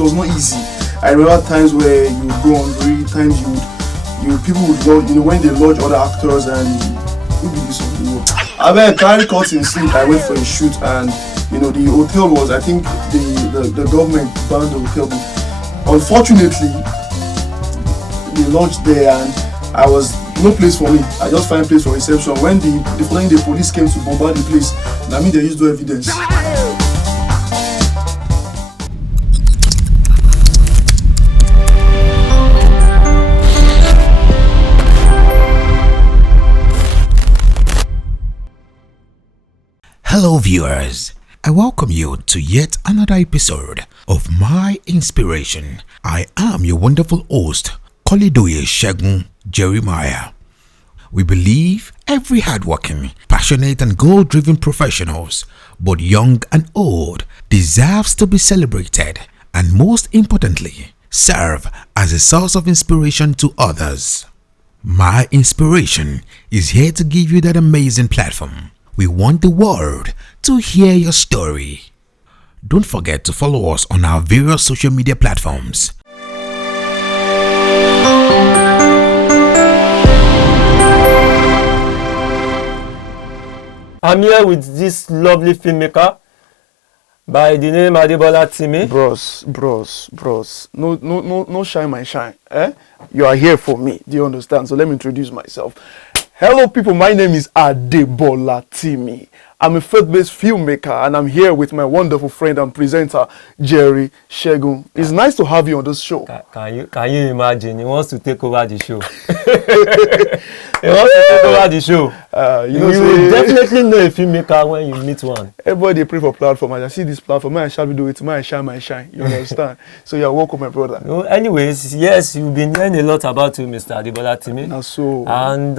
was not easy. I remember times where you would go hungry, times people would lodge, when they lodge other actors and who did this one? I mean, carry cuts in sleep. I went for a shoot and the hotel was, I think the government banned the hotel. Unfortunately, they lodged there and I was no place for me. I just find a place for reception. When the following day police came to bombard the place, I mean they used no evidence. Hello viewers, I welcome you to yet another episode of My Inspiration. I am your wonderful host, Kolidoye Segun Jeremiah. We believe every hardworking, passionate and goal-driven professionals, both young and old, deserves to be celebrated and most importantly, serve as a source of inspiration to others. My Inspiration is here to give you that amazing platform. We want the world to hear your story. Don't forget to follow us on our various social media platforms. I'm here with this lovely filmmaker by the name Adebola Timi. Bros. No shine my shine. You are here for me. Do you understand? So let me introduce myself. Hello people, my name is Adebola Timi. I'm a faith-based filmmaker and I'm here with my wonderful friend and presenter, Jerry Segun. It's nice to have you on this show. Can you imagine? He wants to take over the show. He wants to take over the show. You will definitely know a filmmaker when you meet one. Everybody pray for platform. I see this platform. I shall do it. I shine my shine. You understand? So you're welcome, my brother. No, anyways, yes, you've been hearing a lot about you, Mr. Adebola Timi. Now so. And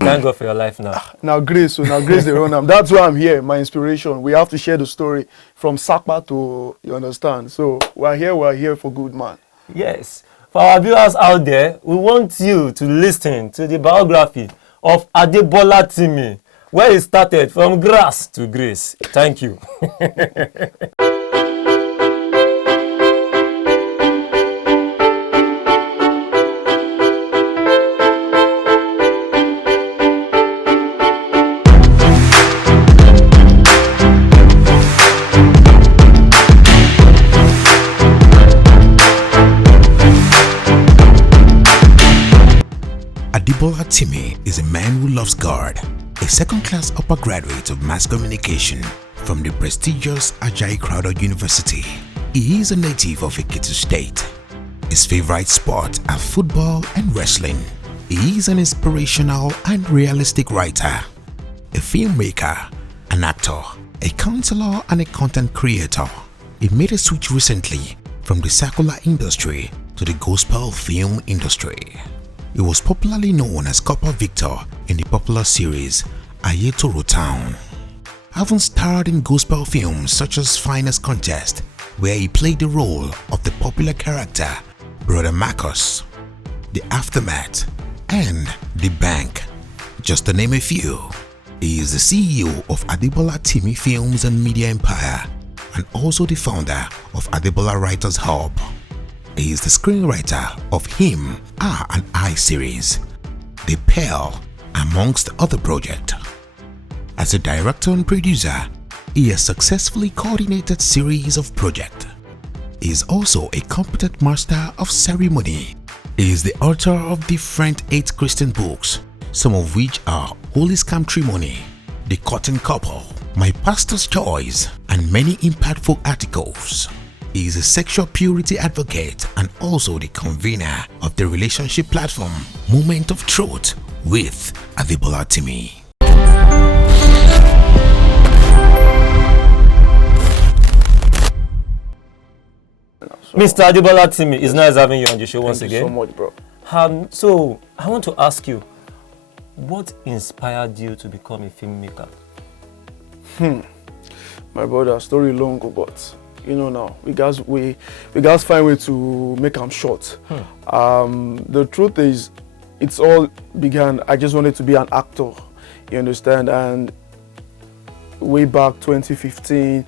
thank God for your life now. Now grace the run. That's why I'm here. My inspiration. We have to share the story from Sakpa to, you understand. So we're here for good, man. Yes. For our viewers out there, we want you to listen to the biography of Adebola Timi, where he started from grass to grace. Thank you. Adebola Timi is a man who loves God, a second-class upper graduate of mass communication from the prestigious Ajayi Crowther University. He is a native of Ekiti State. His favorite sports are football and wrestling. He is an inspirational and realistic writer, a filmmaker, an actor, a counselor and a content creator. He made a switch recently from the secular industry to the gospel film industry. He was popularly known as Copper Victor in the popular series Ayetoro Town. Having starred in gospel films such as Finest Contest, where he played the role of the popular character Brother Marcus, The Aftermath, and The Bank, just to name a few. He is the CEO of Adebola Timi Films and Media Empire and also the founder of Adebola Writers Hub. He is the screenwriter of Him, Her and I series, The Pearl, amongst other projects. As a director and producer, he has successfully coordinated series of projects. He is also a competent master of ceremony. He is the author of different 8 Christian books, some of which are Holy Scamtrimony, The Cotton Couple, My Pastor's Choice, and many impactful articles. He is a sexual purity advocate and also the convener of the relationship platform Moment of Truth with Adebola Timi. Mr. Adebola Timi, it's nice having you on the show once again. Thank you so much, bro. So, I want to ask you, what inspired you to become a filmmaker? My brother, story long, but now we guys find way to make them short. The truth is, it's all began. I just wanted to be an actor, you understand, and way back 2015,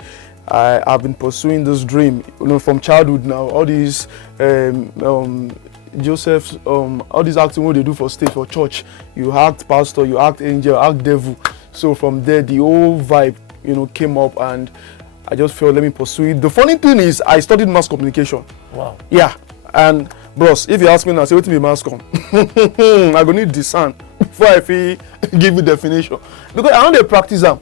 I've been pursuing this dream, from childhood now. All these Joseph's, all these acting what they do for stage, for church. You act pastor, you act angel, act devil. So from there, the whole vibe, came up, and I just felt, let me pursue it. The funny thing is, I studied mass communication. Wow. Yeah, and bros, if you ask me now, say what be mass com, I go need discern before I feel give you definition, because I want to practice them.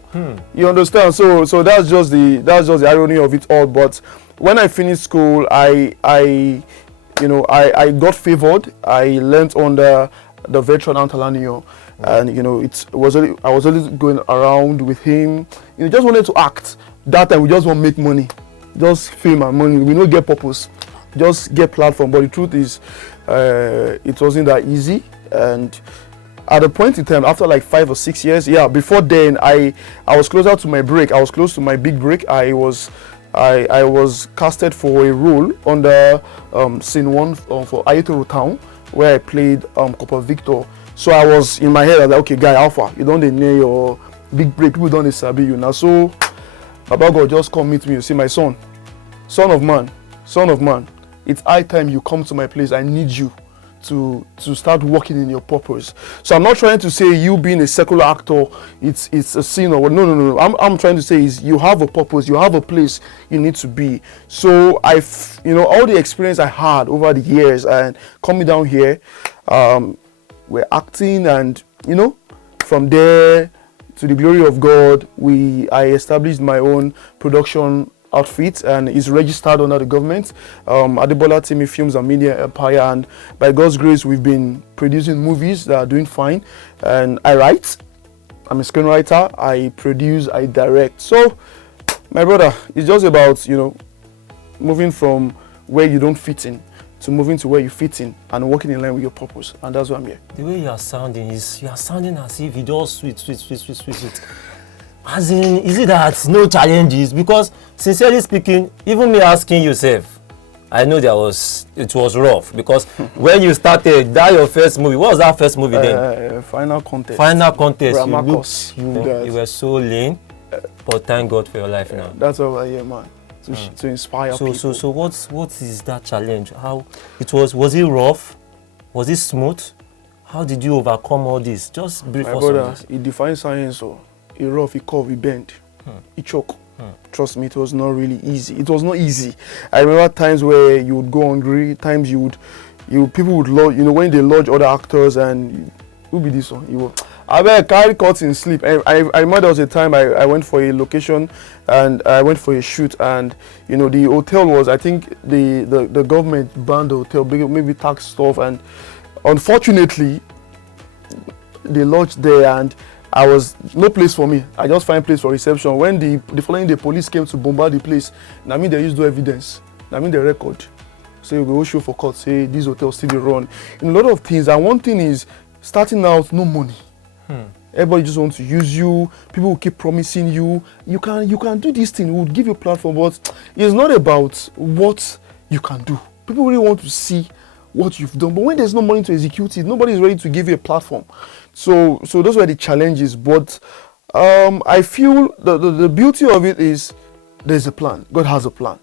You understand? So that's just the irony of it all. But when I finished school, I got favored. I learned under the veteran Antalanio, and I was always going around with him. Just wanted to act. That time we just want to make money, just fame and money. We don't get purpose, just get platform. But the truth is, it wasn't that easy. And at a point in time, after like 5 or 6 years, before then, I was closer to my break. I was close to my big break. I was casted for a role under Scene 1 for Ayetoro Town, where I played Copper Victor. So I was in my head, I was like, okay, guy, Alpha, you don't know your big break, people don't sabi you now. So Baba God just come meet me. You see, my son of man, it's high time you come to my place. I need you to start working in your purpose. So I'm not trying to say you being a secular actor, it's a sin or no. I'm trying to say is you have a purpose, you have a place you need to be. So all the experience I had over the years and coming down here, we're acting, and from there, to the glory of God, I established my own production outfit, and is registered under the government, Adebola Timi Films and Media Empire, and by God's grace we've been producing movies that are doing fine. And I write, I'm a screenwriter, I produce, I direct. So my brother, it's just about moving from where you don't fit in to moving to where you fit in and working in line with your purpose, and that's why I'm here. The way you are sounding as if you just sweet. As in, is it that no challenges? Because sincerely speaking, even me asking yourself, I know it was rough, because when you started that your first movie, what was that first movie then? Final Contest. You were so lean, but thank God for your life now. That's all I am, man. To inspire people. So what is that challenge? How it was it rough? Was it smooth? How did you overcome all this? Just brief us on this. It defines science. It rough, it curve, it bend, it choke. Trust me, it was not really easy. It was not easy. I remember times where you would go hungry, times people would lodge, when they lodge other actors, and who be this one? I carry cuts in sleep. I remember there was a time I went for a location, and I went for a shoot, and the hotel was, I think the government banned the hotel, maybe tax stuff, and unfortunately they lodged there, and I was no place for me. I just find place for reception. When the following day police came to bombard the place, I mean they used no evidence. I mean the record. So you go show for court, say this hotel still dey run. A lot of things. And one thing is, starting out, no money. Everybody just wants to use you. People will keep promising you. You can do this thing. We'll give you a platform, but it's not about what you can do. People really want to see what you've done. But when there's no money to execute it, nobody's ready to give you a platform. So those were the challenges. But I feel the beauty of it is there's a plan. God has a plan.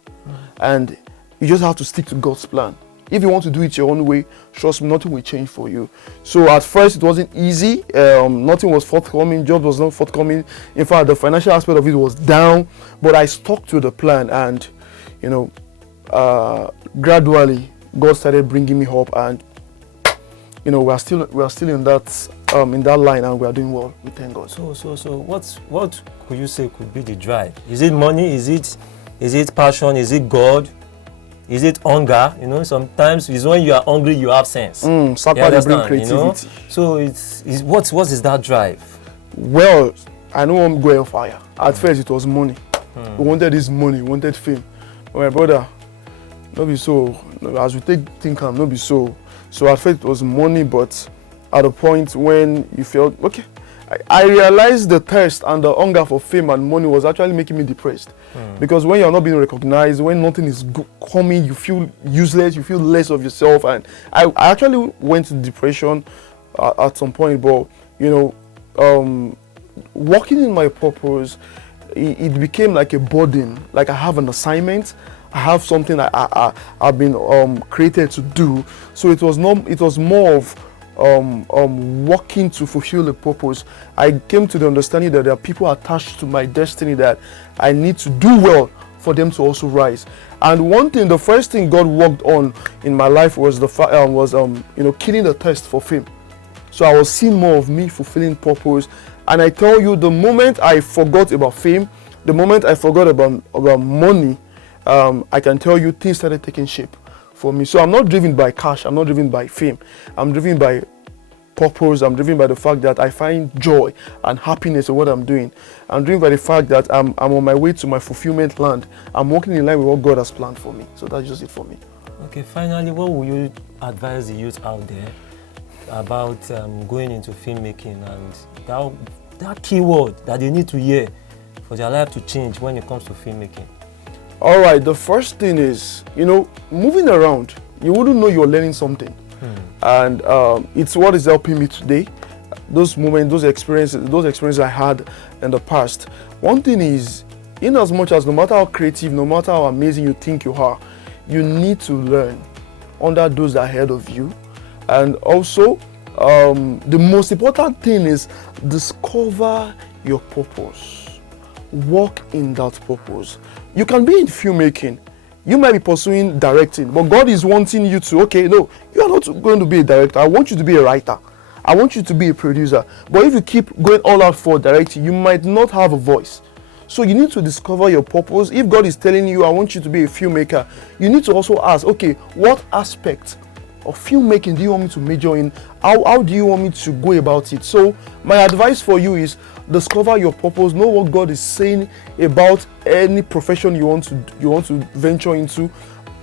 And you just have to stick to God's plan. If you want to do it your own way, trust me, nothing will change for you. So at first it wasn't easy. Nothing was forthcoming. Jobs was not forthcoming. In fact, the financial aspect of it was down. But I stuck to the plan, and gradually God started bringing me hope, and we are still in that line, and we are doing well. We thank God. So what could you say could be the drive? Is it money? Is it passion? Is it God? Is it hunger? Sometimes it's when you are hungry you have sense. Sapa bring creativity. So what is that drive? Well, I know I'm going fire. At first it was money. We wanted this money, we wanted fame. But my brother, no be so. As we think no be so. So at first it was money, but at a point when you felt okay, I realized the thirst and the hunger for fame and money was actually making me depressed. Because when you're not being recognized, when nothing is coming, you feel useless, you feel less of yourself. And I actually went to depression at some point. But working in my purpose, it became like a burden. Like I have an assignment, I have something I've been created to do. So it was more of working to fulfill a purpose. I came to the understanding that there are people attached to my destiny that I need to do well for them to also rise. And one thing, the first thing God worked on in my life was killing the thirst for fame. So I was seeing more of me fulfilling purpose. And I tell you, the moment I forgot about fame, the moment I forgot about money, I can tell you things started taking shape for me. So I'm not driven by cash, I'm not driven by fame. I'm driven by purpose. I'm driven by the fact that I find joy and happiness in what I'm doing. I'm driven by the fact that I'm on my way to my fulfillment land. I'm walking in line with what God has planned for me. So that's just it for me. Okay, finally, what would you advise the youth out there about going into filmmaking and that key word that they need to hear for their life to change when it comes to filmmaking? All right, the first thing is, moving around, you wouldn't know you're learning something. And it's what is helping me today. Those moments, those experiences I had in the past. One thing is, in as much as no matter how creative, no matter how amazing you think you are, you need to learn under those ahead of you. And also, the most important thing is discover your purpose. Walk in that purpose. You can be in filmmaking. You might be pursuing directing, but God is wanting you to, okay, no, you are not going to be a director. I want you to be a writer. I want you to be a producer. But if you keep going all out for directing, you might not have a voice. So you need to discover your purpose. If God is telling you, I want you to be a filmmaker, you need to also ask, okay, what aspect of filmmaking do you want me to major in? How do you want me to go about it? So my advice for you is discover your purpose. Know what God is saying about any profession you want to venture into.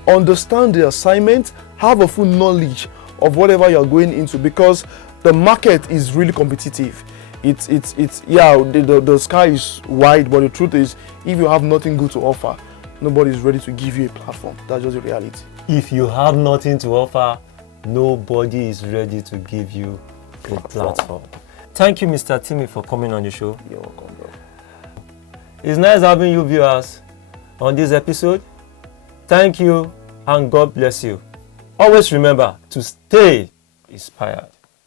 Understand the assignment. Have a full knowledge of whatever you're going into, because the market is really competitive. The sky is wide, but the truth is, if you have nothing good to offer, nobody is ready to give you a platform. That's just the reality. If you have nothing to offer, nobody is ready to give you a platform. Thank you, Mr. Timi, for coming on the show. You're welcome, bro. It's nice having you viewers on this episode. Thank you and God bless you. Always remember to stay inspired.